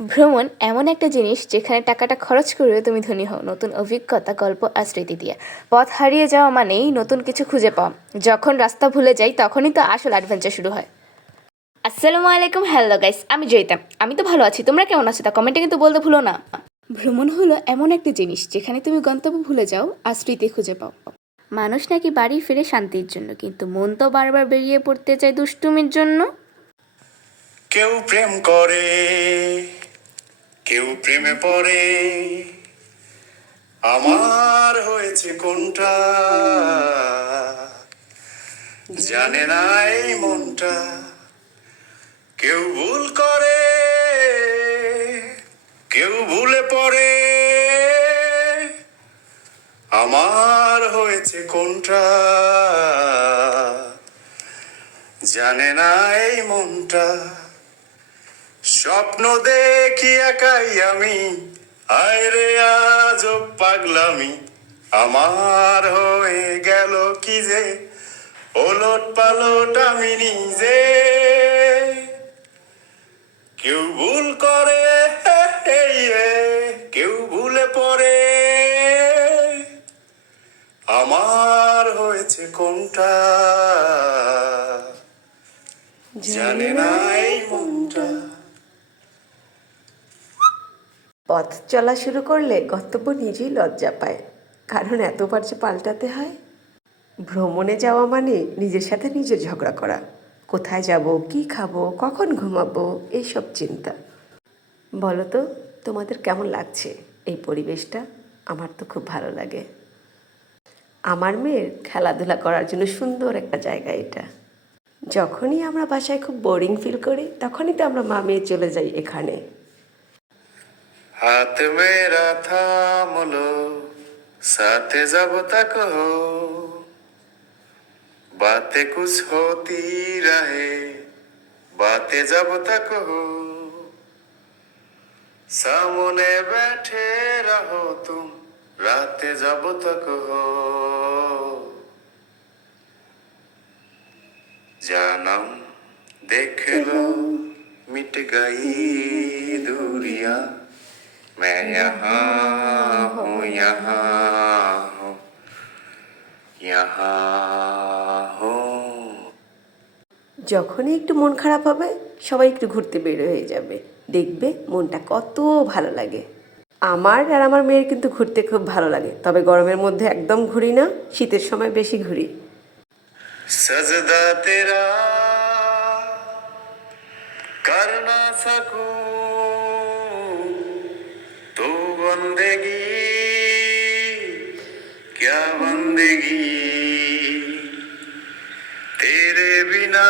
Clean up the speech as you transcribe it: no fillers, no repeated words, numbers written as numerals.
ভ্রমণ এমন একটা জিনিস যেখানে টাকাটা খরচ করেও তুমি ধনী হও নতুন অভিজ্ঞতা, গল্প আর স্মৃতি দিয়ে। পথ হারিয়ে যাওয়া মানেই নতুন কিছু খুঁজে পাওয়া। যখন রাস্তা ভুলে যাই তখনই তো আসল অ্যাডভেঞ্চার শুরু হয়। আসসালামু আলাইকুম, হ্যালো গাইস, আমি জয়িতা। আমি তো ভালো আছি, তোমরা কেমন আছো তা কমেন্টে কিন্তু বলতে ভুলো না। ভ্রমণ হলো এমন একটা জিনিস যেখানে তুমি গন্তব্য ভুলে যাও আর স্মৃতি খুঁজে পাও। মানুষ নাকি বাড়ি ফিরে শান্তির জন্য, কিন্তু মন তো বারবার বেরিয়ে পড়তে চায় দুষ্টুমির জন্য। কেউ প্রেম করে, কেউ প্রেমে পড়ে, আমার হয়েছে কোনটা জানে না এই মনটা। কেউ ভুল করে, কেউ ভুলে পড়ে, আমার হয়েছে কোনটা জানে না এই মনটা। স্বপ্ন দেখি একাই আমি, হায় রে আজব পাগলামি, আমার হয়ে গেল কি যে ওলট পালট আমি নিজে। কেউ ভুল করে, কেউ ভুলে পড়ে, আমার হয়েছে কোনটা জানে না এই মনটা। পথ চলা শুরু করলে গন্তব্য নিজেই লজ্জা পায়, কারণ এতবার যে পাল্টাতে হয়। ভ্রমণে যাওয়া মানে নিজের সাথে নিজের ঝগড়া করা, কোথায় যাব, কি খাবো, কখন ঘুমাবো, এইসব চিন্তা। বলো তো তোমাদের কেমন লাগছে এই পরিবেশটা? আমার তো খুব ভালো লাগে। আমার মেয়ের খেলাধুলা করার জন্য সুন্দর একটা জায়গা এটা। যখনই আমরা বাসায় খুব বোরিং ফিল করি তখনই তো আমরা মা মেয়ে চলে যাই এখানে। हाथ मेरा थाम लो, साथ जब तक हो, बातें कुछ होती रहे, बातें जब तक हो, सामने बैठे रहो तुम, रातें जब तक हो, जानम देख लो मिट गई दूरियां, मैं यहाँ हूँ, यहाँ हूँ, यहाँ हूँ। যখনই একটু মন খারাপ হবে সবাই একটু ঘুরতে বের হয়ে যাবে, দেখবে মনটা কত ভালো লাগে। আমার আর আমার মেয়ের কিন্তু ঘুরতে খুব ভালো লাগে, তবে গরমের মধ্যে একদম ঘুরি না, শীতের সময় বেশি ঘুরি। सजदा तेरा कर ना सकूं तो बंदेगी, क्या बंदेगी तेरे बिना।